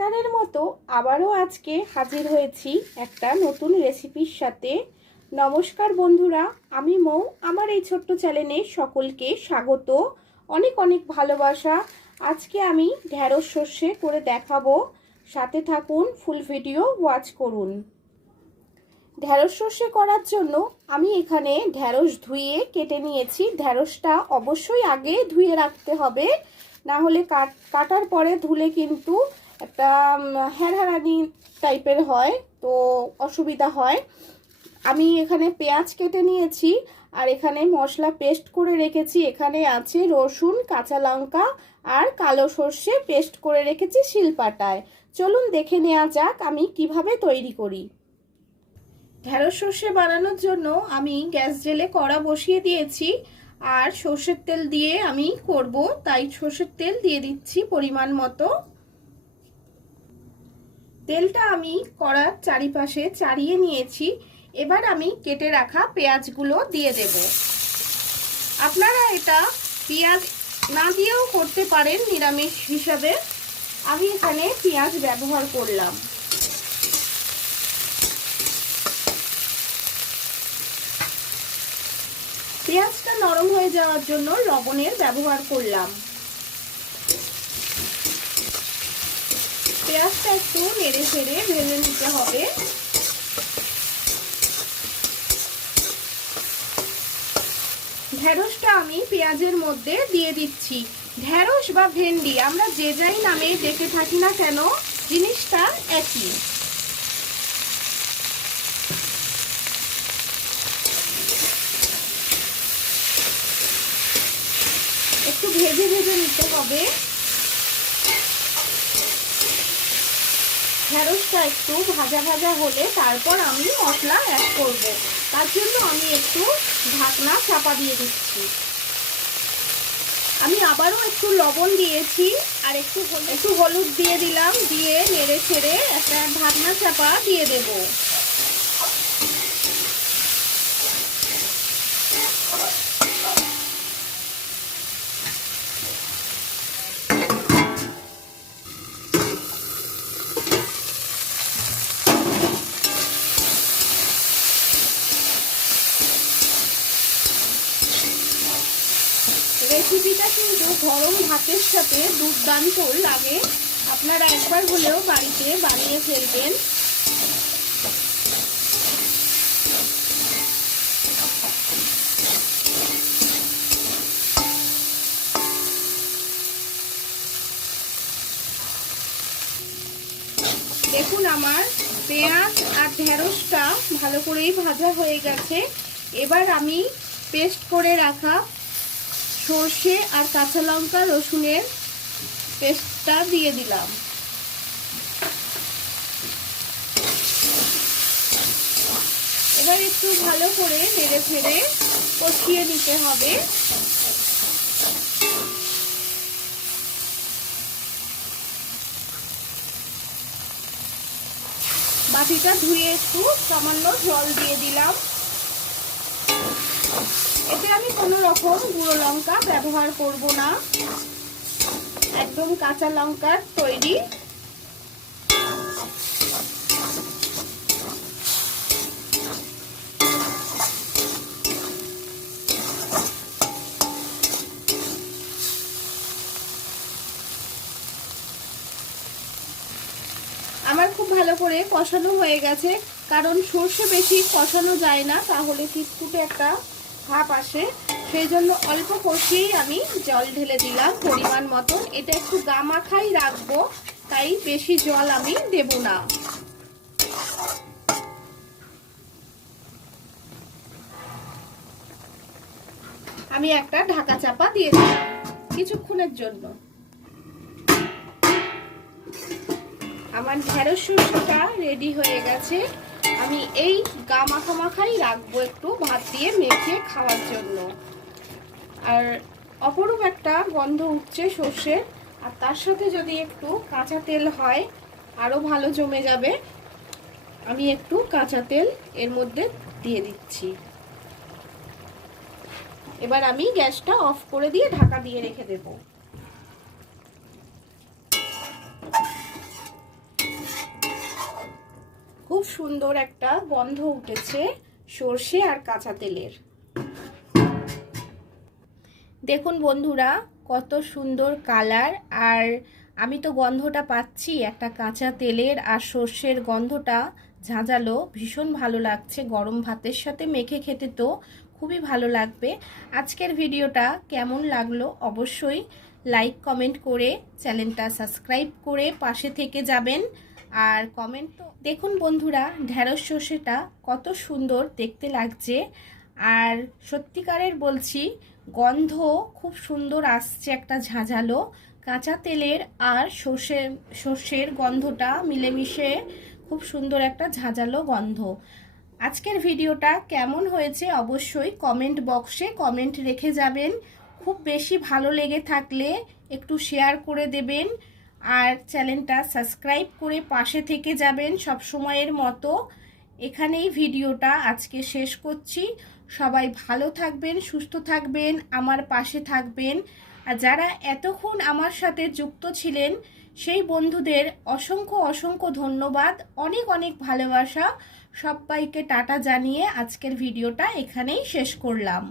রোজকারের মতো আবারও আজকে হাজির হয়েছি একটা নতুন রেসিপির সাথে। নমস্কার বন্ধুরা, আমি মৌ। আমার এই ছোট্ট চ্যানেলে সকলকে স্বাগত, অনেক অনেক ভালোবাসা। আজকে আমি ঢ্যাঁড়স সর্ষে করে দেখাবো, সাথে থাকুন, ফুল ভিডিও ওয়াচ করুন। ঢ্যাঁড়স সর্ষে করার জন্য আমি এখানে ঢ্যাঁড়স ধুয়ে কেটে নিয়েছি। ঢ্যাঁড়সটা অবশ্যই আগে ধুয়ে রাখতে হবে, না হলে কাটার পরে ধুলে কিন্তু একটা হ্যাড়হাড়ানি টাইপের হয়, তো অসুবিধা হয়। আমি এখানে পেঁয়াজ কেটে নিয়েছি আর এখানে মশলা পেস্ট করে রেখেছি। এখানে আছে রসুন, কাঁচা লঙ্কা আর কালো সর্ষে পেস্ট করে রেখেছি শিলপাটায়। চলুন দেখে নেওয়া যাক আমি কিভাবে তৈরি করি। ঢ্যাঁড়স সর্ষে বানানোর জন্য আমি গ্যাস জেলে কড়া বসিয়ে দিয়েছি আর সর্ষের তেল দিয়ে আমি করব, তাই সর্ষের তেল দিয়ে দিচ্ছি পরিমাণ মতো। তেলটা আমি কড়ার চারিপাশে চাড়িয়ে নিয়েছি। এবার আমি কেটে রাখা পেঁয়াজগুলো দিয়ে দেব। আপনারা এটা পেঁয়াজ না দিয়েও করতে পারেন নিরামিষ হিসাবে। আমি এখানে পেঁয়াজ ব্যবহার করলাম। পেঁয়াজটা নরম হয়ে যাওয়ার জন্য লবণের ব্যবহার করলাম। পেঁয়াজটা একটু নেড়ে চেড়ে ভেজে নিতে হবে। ঢ্যাঁড়সটা আমি পেঁয়াজের মধ্যে দিয়ে দিচ্ছি। ঢ্যাঁড়স বা ভেন্ডি আমরা যে যাই নামে ডেকে থাকি না কেন, জিনিসটা একই। একটু ভেজে ভেজে নিতে হবে। ঢ্যাঁড়সটা একটু ভাজা ভাজা হলে তারপর আমি মশলা অ্যাড করব। তার জন্য আমি একটু ঢাকনা চাপা দিয়ে দিচ্ছি। আমি আবারও একটু লবণ দিয়েছি আর একটু হলুদ দিয়ে দিলাম, দিয়ে নেড়ে ছেড়ে একটা ঢাকনা চাপা দিয়ে দেব। রেসিপিটা কিন্তু গরম ভাতের সাথে দুর্দান্ত লাগে। আপনারা একবার হলেও বাড়িতে বানিয়ে ফেলবেন। দেখুন আমার পেঁয়াজ আর ঢ্যাঁড়সটা ভালো করেই ভাজা হয়ে গেছে। এবার আমি পেস্ট করে রাখা সর্ষে আর কাঁচা লঙ্কা রসুনের পেস্টটা দিয়ে দিলাম। এবার একটু ভালো করে নেড়ে ফেড়ে কষিয়ে নিতে হবে। বাটিটা ধুয়ে একটু সামান্য জল দিয়ে দিলাম। এতে আমি কোনো রকম গুঁড়ো লঙ্কা ব্যবহার করব না, একদম কাঁচা লঙ্কার তৈরি। আমার খুব ভালো করে কষানো হয়ে গেছে, কারণ সর্ষে বেশি কষানো যায় না, তাহলে ফুটফুটে একটা ভাপ আসে। সেই জন্য অল্প কষিয়েই আমি জল ঢেলে দিলাম পরিমাণ মতন। এটা একটু গামাখাই রাখবো, তাই বেশি জল আমি দেব না। আমি একটা ঢাকা চাপা দিয়ে দিলাম কিছুক্ষণের জন্য। আমার ঢ্যাঁড়স সর্ষেটা রেডি হয়ে গেছে। আমি এই গা মাখাই রাখবো একটু ভাত দিয়ে মেখে খাওয়ার জন্য। আর অপরূপ একটা গন্ধ উঠছে সর্ষের, আর তার সাথে যদি একটু কাঁচা তেল হয় আরো ভালো জমে যাবে। আমি একটু কাঁচা তেল এর মধ্যে দিয়ে দিচ্ছি। এবার আমি গ্যাসটা অফ করে দিয়ে ঢাকা দিয়ে রেখে দেব। খুব সুন্দর একটা গন্ধ উঠেছে সর্ষে আর কাঁচা তেলের। দেখুন বন্ধুরা কত সুন্দর কালার, আর আমি তো গন্ধটা পাচ্ছি একটা কাঁচা তেলের আর সর্ষের গন্ধটা ঝাঁঝালো, ভীষণ ভালো লাগছে। গরম ভাতের সাথে মেখে খেতে তো খুবই ভালো লাগবে। আজকের ভিডিওটা কেমন লাগলো অবশ্যই লাইক কমেন্ট করে চ্যানেলটা সাবস্ক্রাইব করে পাশে থেকে যাবেন। আর কমেন্ট তো দেখুন বন্ধুরা ঢেঁড়স সর্ষেটা কত সুন্দর দেখতে লাগছে, আর সত্যিকারের বলছি গন্ধ খুব সুন্দর আসছে, একটা ঝাঁঝালো কাঁচা তেলের আর সর্ষের গন্ধটা মিলেমিশে খুব সুন্দর একটা ঝাঁঝালো গন্ধ। আজকের ভিডিওটা কেমন হয়েছে অবশ্যই কমেন্ট বক্সে কমেন্ট রেখে যাবেন। খুব বেশি ভালো লেগে থাকলে একটু শেয়ার করে দেবেন, আর চ্যানেলটা সাবস্ক্রাইব করে পাশে থেকে যাবেন সব সময়ের মতো। এখানেই ভিডিওটা আজকে শেষ করছি। সবাই ভালো থাকবেন, সুস্থ থাকবেন, আমার পাশে থাকবেন। আর যারা এতক্ষণ আমার সাথে যুক্ত ছিলেন সেই বন্ধুদের অসংখ্য অসংখ্য ধন্যবাদ, অনেক অনেক ভালোবাসা। সবাইকে টাটা জানিয়ে আজকের ভিডিওটা এখানেই শেষ করলাম।